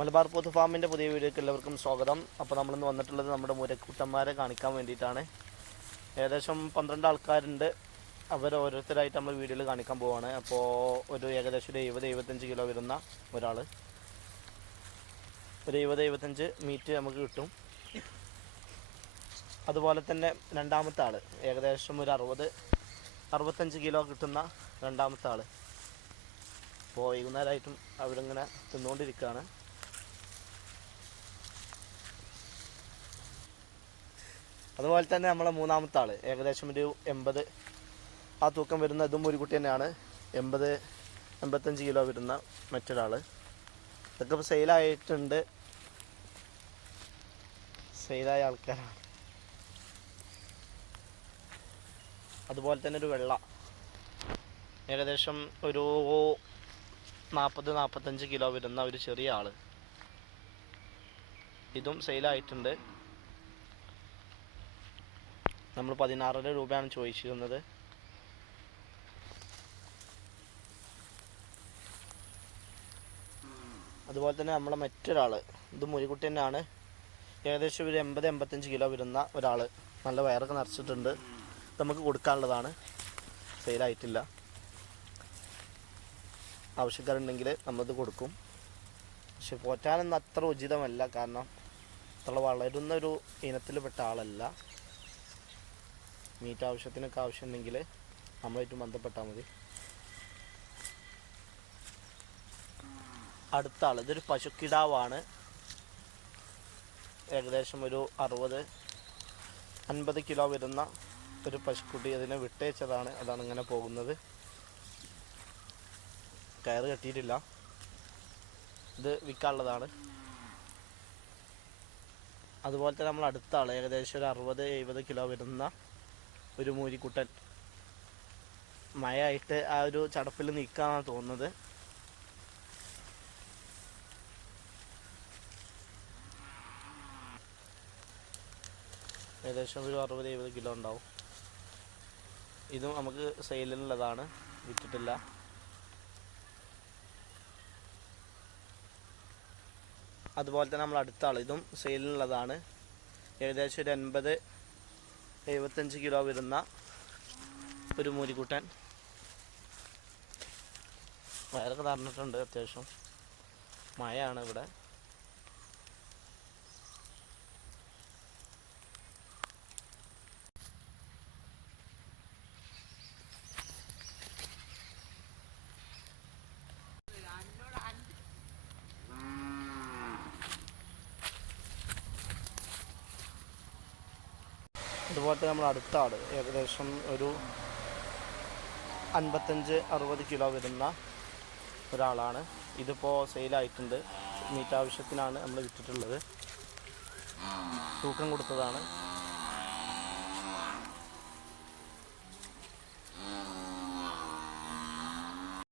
മലബാർ പോത്ത് ഫാമിന്റെ പുതിയ വീഡിയോക്ക് എല്ലാവർക്കും സ്വാഗതം. അപ്പോൾ നമ്മളിന്ന് വന്നിട്ടുള്ളത് നമ്മുടെ മുരക്കൂട്ടന്മാരെ കാണിക്കാൻ വേണ്ടിയിട്ടാണ്. ഏകദേശം പന്ത്രണ്ട് ആൾക്കാരുണ്ട്. അവർ ഓരോരുത്തരായിട്ട് നമ്മൾ വീഡിയോയിൽ കാണിക്കാൻ പോവാണ്. അപ്പോൾ ഒരു ഏകദേശം ഒരു എഴുപത് എഴുപത്തഞ്ച് കിലോ വരുന്ന ഒരാൾ ഒരു എഴുപത് എഴുപത്തഞ്ച് മീറ്റ് നമുക്ക് കിട്ടും. അതുപോലെ തന്നെ രണ്ടാമത്തെ ആൾ ഏകദേശം ഒരു അറുപത് അറുപത്തഞ്ച് കിലോ കിട്ടുന്ന രണ്ടാമത്തെ ആൾ അപ്പോൾ വൈകുന്നേരമായിട്ടും അവരിങ്ങനെ തിന്നുകൊണ്ടിരിക്കുകയാണ് അതുപോലെ തന്നെ നമ്മളെ മൂന്നാമത്തെ ആൾ. ഏകദേശം ഒരു എൺപത്. ആ തൂക്കം വരുന്ന ഇതും ഒരു കുട്ടി തന്നെയാണ്. എൺപത് എൺപത്തഞ്ച് കിലോ വരുന്ന മറ്റൊരാൾ ഇതൊക്കെ ഇപ്പോൾ സെയിലായിട്ടുണ്ട് സെയിലായ ആൾക്കാരാണ്. അതുപോലെ തന്നെ ഒരു വെള്ള. ഏകദേശം ഒരു നാൽപ്പത് നാൽപ്പത്തഞ്ച് കിലോ വരുന്ന ഒരു ചെറിയ ആൾ. ഇതും സെയിലായിട്ടുണ്ട് നമ്മൾ പതിനാറര രൂപയാണ് ചോദിച്ചിരുന്നത്. അതുപോലെ തന്നെ നമ്മളെ മറ്റൊരാൾ ഇത് മുരിക്കുട്ടി തന്നെയാണ്. ഏകദേശം ഒരു എൺപത് എൺപത്തഞ്ച് കിലോ വരുന്ന ഒരാൾ നല്ല വയറൊക്കെ നിറച്ചിട്ടുണ്ട്. നമുക്ക് കൊടുക്കാനുള്ളതാണ്. സെയിലായിട്ടില്ല ആവശ്യക്കാരുണ്ടെങ്കിൽ നമ്മളിത് കൊടുക്കും. പക്ഷെ പോറ്റാനൊന്നും അത്ര ഉചിതമല്ല. കാരണം അത്ര വളരുന്ന ഒരു ഇനത്തിൽപ്പെട്ട ആളല്ല. മീറ്റ് ആവശ്യത്തിനൊക്കെ ആവശ്യമുണ്ടെങ്കിൽ നമ്മളായിട്ട് ബന്ധപ്പെട്ടാൽ മതി. അടുത്ത ആൾ ഇതൊരു പശുക്കിടാവാണ്. ഏകദേശം ഒരു അറുപത് അൻപത് കിലോ വരുന്ന ഒരു പശുക്കുട്ടി അതിനെ വിട്ടേച്ചതാണ് അതാണ് ഇങ്ങനെ പോകുന്നത്. കയറ് കെട്ടിയിട്ടില്ല. ഇത് വിൽക്കാനുള്ളതാണ്. അതുപോലെ തന്നെ നമ്മൾ അടുത്ത ആൾ ഏകദേശം ഒരു അറുപത് എഴുപത് കിലോ വരുന്ന ഒരു മൂരിക്കുട്ടൻ മഴയായിട്ട് ആ ഒരു ചടപ്പിൽ നിൽക്കാന്നാണ് തോന്നുന്നത്. ഏകദേശം ഒരു അറുപത് എഴുപത് കിലോ ഉണ്ടാവും. ഇതും നമുക്ക് സെയിലിനുള്ളതാണ്. വിറ്റിട്ടില്ല. അതുപോലെ തന്നെ നമ്മൾ അടുത്ത ഇതും സെയിലിനുള്ളതാണ്. ഏകദേശം ഒരു എൺപത് എഴുപത്തഞ്ച് കിലോ വരുന്ന ഒരു മൂരിക്കുട്ടൻ. വയറൊക്കെ തറഞ്ഞിട്ടുണ്ട് അത്യാവശ്യം. മഴയാണ് ഇവിടെ. അതുപോലെ തന്നെ നമ്മൾ അടുത്ത ആട് ഏകദേശം ഒരു അൻപത്തഞ്ച് അറുപത് കിലോ വരുന്ന ഒരാളാണ്. ഇതിപ്പോൾ സെയിലായിട്ടുണ്ട് മീറ്റ് ആവശ്യത്തിനാണ് നമ്മൾ വിറ്റിട്ടുള്ളത്. തൂക്കം കൊടുത്തതാണ്.